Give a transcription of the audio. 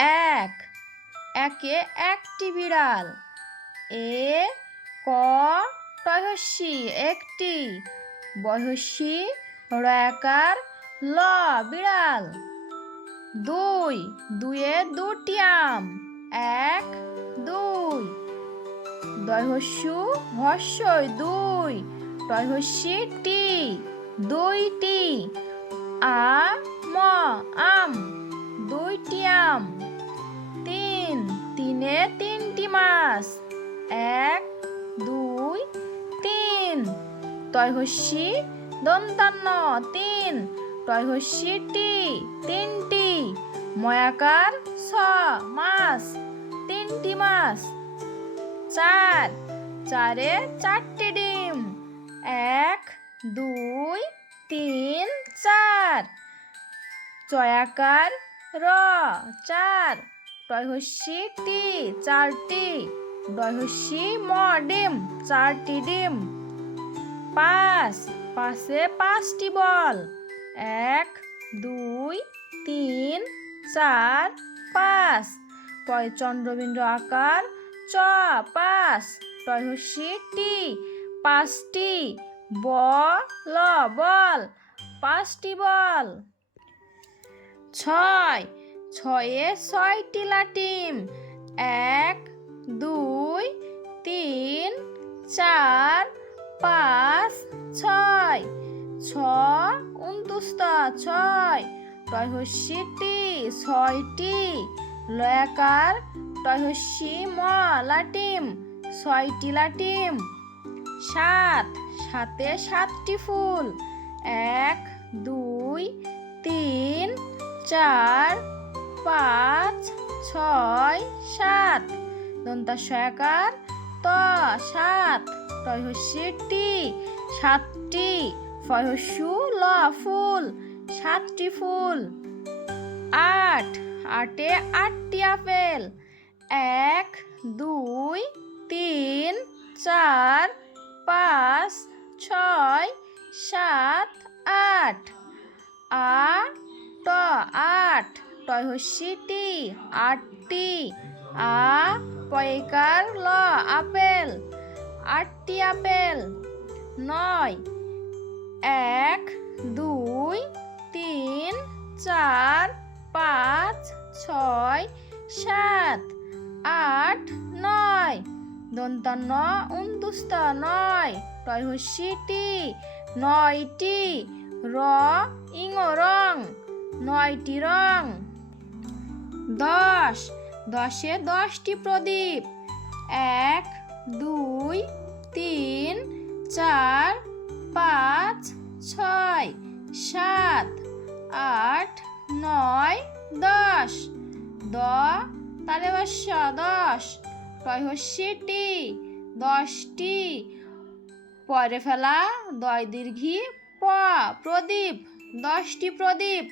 এক, একে একটি বিড়াল। এ ক টয়হস্যি একটি, বয়হস্যি রয়াকার ল বিড়াল। দুই, দুয়ে দুটি আম। এক, দুই। দয়হস্যু হস্যই দুই, টয়হস্যি টি দুইটি। আ ম আম দুইটি আম। তিন, তিনে তিনটি মাছ। এক, দুই, তিন। তয়হস্যি দন্তান্ন তিন, টয়হস্যি টি তিনটি। ময়াকার ছ মাছ তিনটি মাছ। চার, চারে চারটি ডিম। এক, দুই, তিন, চার। চয়াকার র চার, টয়হস্যি টি চারটি, ডয়হস্যি ম ডিম চারটি ডিম। পাঁচ, পাঁচে পাঁচটি বল। এক, দুই, তিন, চার, পাঁচ। পয় চন্দ্রবিন্দু আকার চ পাঁচ, টয়হস্যি টি পাঁচটি, ব ল বল পাঁচটি বল। ছয়, ছয়ে ছয়টি লাটিম। এক, দুই, তিন, চার, পাঁচ, ছয়। ছ উনতুস্ত ছয়, টয়হস্যি টি ছয়টি, লয়াকার টয়হস্যি ম লাটিম ছয়টি লাটিম। সাত, সাতে সাতটি ফুল। এক, দুই, তিন, চার, পাঁচ, ছয়, সাত। দন্তাস্বয়াকার ত সাত, টয়হস্যি টি সাতটি, ফয়হস্যু ল ফুল সাতটি ফুল। আট, আটে আটটি আপেল। এক, দুই, তিন, চার, পাঁচ, ছয়, সাত, আট। আ ট আট, টয়হস্যি টি আটটি। আ পয়কার ল আপেল আটটি আপেল। নয়, এক, দুই, তিন, চার, পাঁচ, ছয়, সাত, আট, নয়। দন্তান্ন উনতুস্ত নয়, টয়হস্যি টি নয়টি, র ইং রং নয়টি রং। দশ, দশে দশটি প্রদীপ। এক, দুই, তিন, চার, পাঁচ, ছয়, সাত, আট, নয়, দশ। দ তালেবস্য দশ, টয়হস্যি টি দশটি, পরে ফেলা দয় দীর্ঘি প প্রদীপ দশটি প্রদীপ।